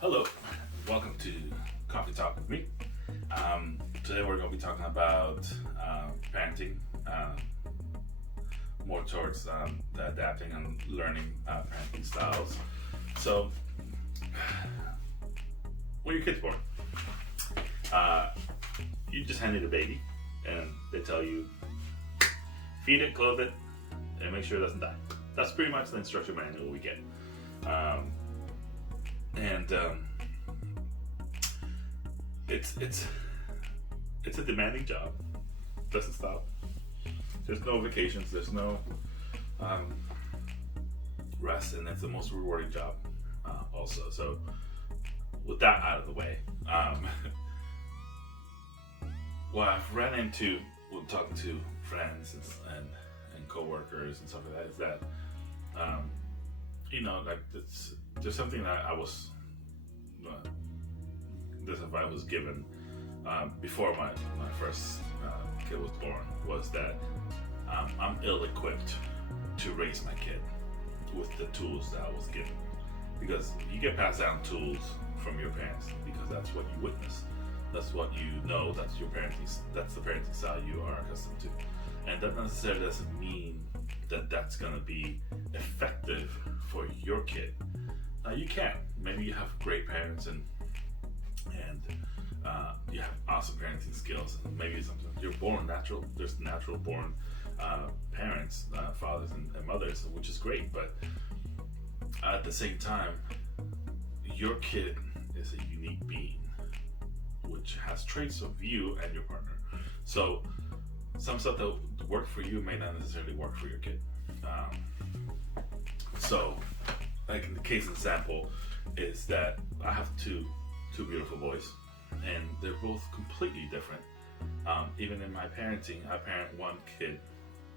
Hello, welcome to Coffee Talk with me. Today we're going to be talking about parenting, more towards the adapting and learning parenting styles. So, when your kid's born, you just hand it a baby and they tell you feed it, clothe it, and make sure it doesn't die. That's pretty much the instruction manual we get. It's a demanding job. Doesn't stop. There's no vacations. There's no rest, and it's the most rewarding job also. So with that out of the way, what I've ran into when talking to friends and coworkers and stuff like that is that there's something that I was this advice was given before my first kid was born, was that I'm ill-equipped to raise my kid with the tools that I was given, because you get passed down tools from your parents because that's what you witness, that's what you know, that's the parenting style you are accustomed to, and that necessarily doesn't mean that that's going to be effective for your kid. You can. Maybe you have great parents and you have awesome parenting skills, and maybe something you're born natural. There's natural born parents, fathers and mothers, which is great. But at the same time, your kid is a unique being, which has traits of you and your partner. So some stuff that work for you may not necessarily work for your kid. So, like in the case example, is that I have two beautiful boys, and they're both completely different. Even in my parenting, I parent one kid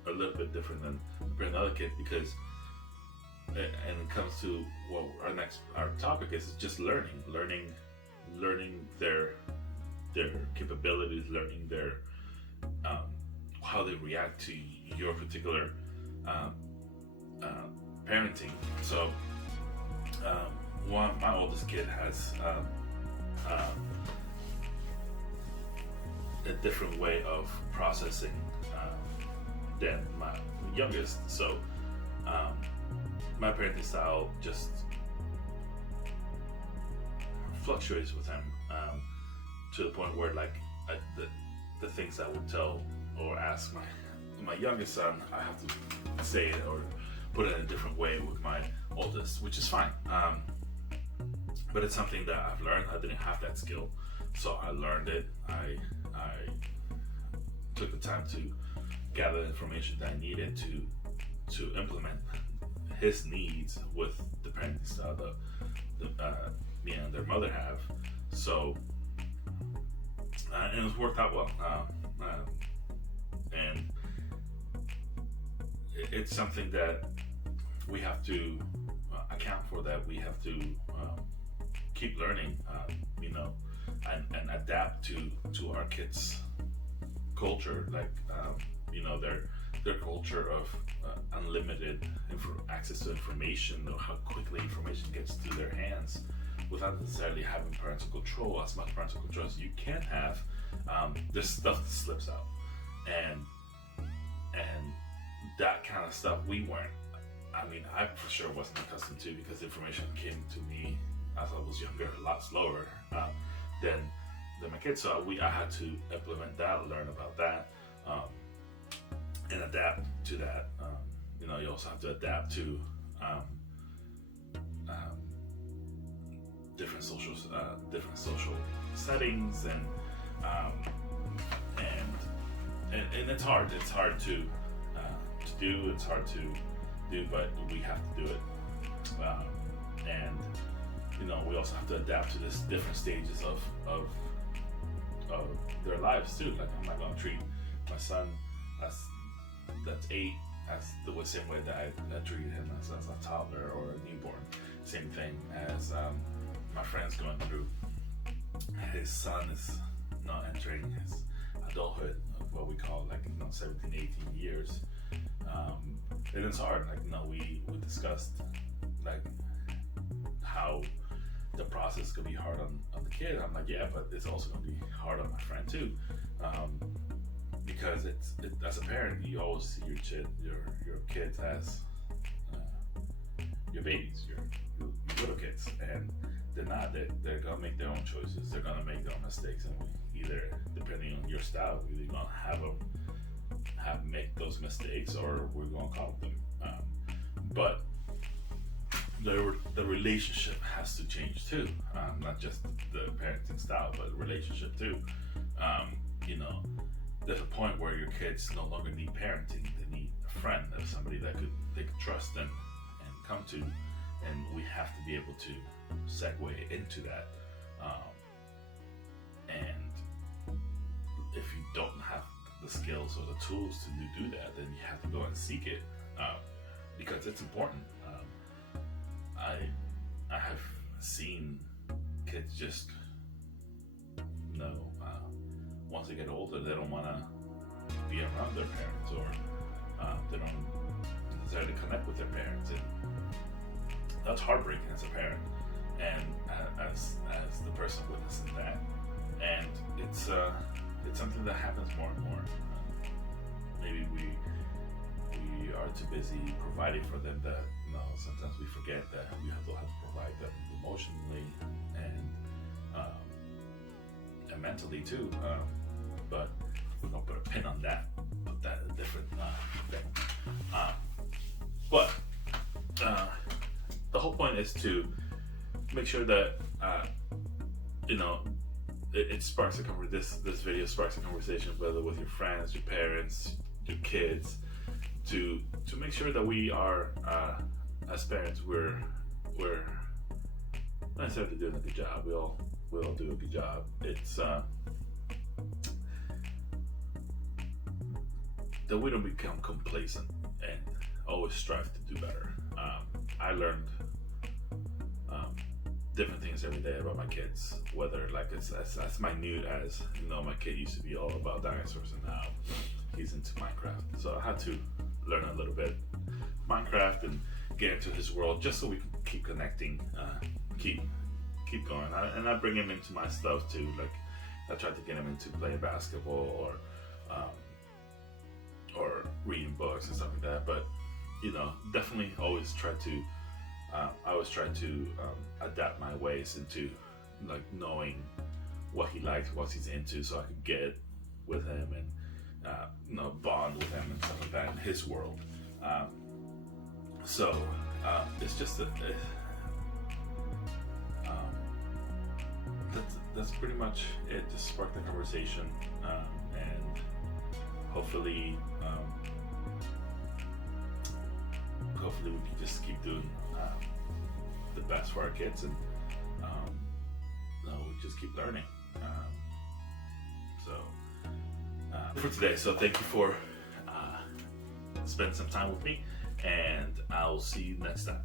a little bit different than another kid, because, and it comes to what our topic is just learning their capabilities, learning their how they react to your particular parenting. So my oldest kid has a different way of processing than my youngest. So my parenting style just fluctuates with him to the point where, like, the things I would tell or ask my youngest son, I have to say it or put it in a different way with my oldest, which is fine. But it's something that I've learned. I didn't have that skill, so I learned it. I took the time to gather the information that I needed to implement his needs with the parenting style that me and their mother have. So and it's worked out well. And it's something that we have to account for, that we have to keep learning, and adapt to our kids' culture, like their culture of unlimited access to information, or how quickly information gets to their hands without necessarily having parental control, as much parental control as you can have. There's stuff that slips out, and that kind of stuff we weren't. I for sure wasn't accustomed to, because information came to me as I was younger a lot slower than my kids. So I had to implement that, learn about that, and adapt to that. You also have to adapt to different social settings, and it's hard. It's hard to do. It's hard to do, but we have to do it. And we also have to adapt to this different stages of their lives too. Like, I'm not going to treat my son that's 8 as the same way that I treated him as a toddler or a newborn. Same thing as my friend's going through. His son is not entering his adulthood, what we call 17, 18 years. And it's hard. We discussed how the process is gonna be hard on the kid. I'm like, yeah, but it's also gonna be hard on my friend too, because as a parent, you always see your kids as your babies, your little kids, and they're not. They're gonna make their own choices. They're gonna make their own mistakes, and we either, depending on your style, we're either gonna have make those mistakes, or we're gonna call them. But the relationship has to change too, not just the parenting style, but the relationship too. There's a point where your kids no longer need parenting; they need a friend, or somebody that they could trust and come to, and we have to be able to segue into that. And if you don't have the skills or the tools to do that, then you have to go and seek it, because it's important. I have seen kids just once they get older, they don't want to be around their parents, or they don't necessarily connect with their parents, and that's heartbreaking as a parent, and as the person witnessing that. And it's something that happens more and more. Maybe we are too busy providing for them that sometimes we forget that we have to provide them emotionally and mentally too. But we're gonna put a pin on that. Put that in a different thing. But the whole point is to make sure that it sparks a conversation. This video sparks a conversation, whether with your friends, your parents, your kids, to make sure that we are, as parents, we're not necessarily doing a good job. We all do a good job. It's that we don't become complacent and always strive to do better. I learned different things every day about my kids, whether it's as minute as my kid used to be all about dinosaurs, and now he's into Minecraft. So I had to learn a little bit Minecraft and get into his world, just so we can keep connecting, keep going. And I bring him into my stuff too. Like, I tried to get him into playing basketball or reading books and stuff like that. But definitely always try to adapt my ways into knowing what he likes, what he's into, so I could get with him and bond with him and stuff like that in his world. So it's just that's pretty much it. Just sparked the conversation, and hopefully we can just keep doing the best for our kids, and we just keep learning. For today, so thank you for spending some time with me, and I'll see you next time.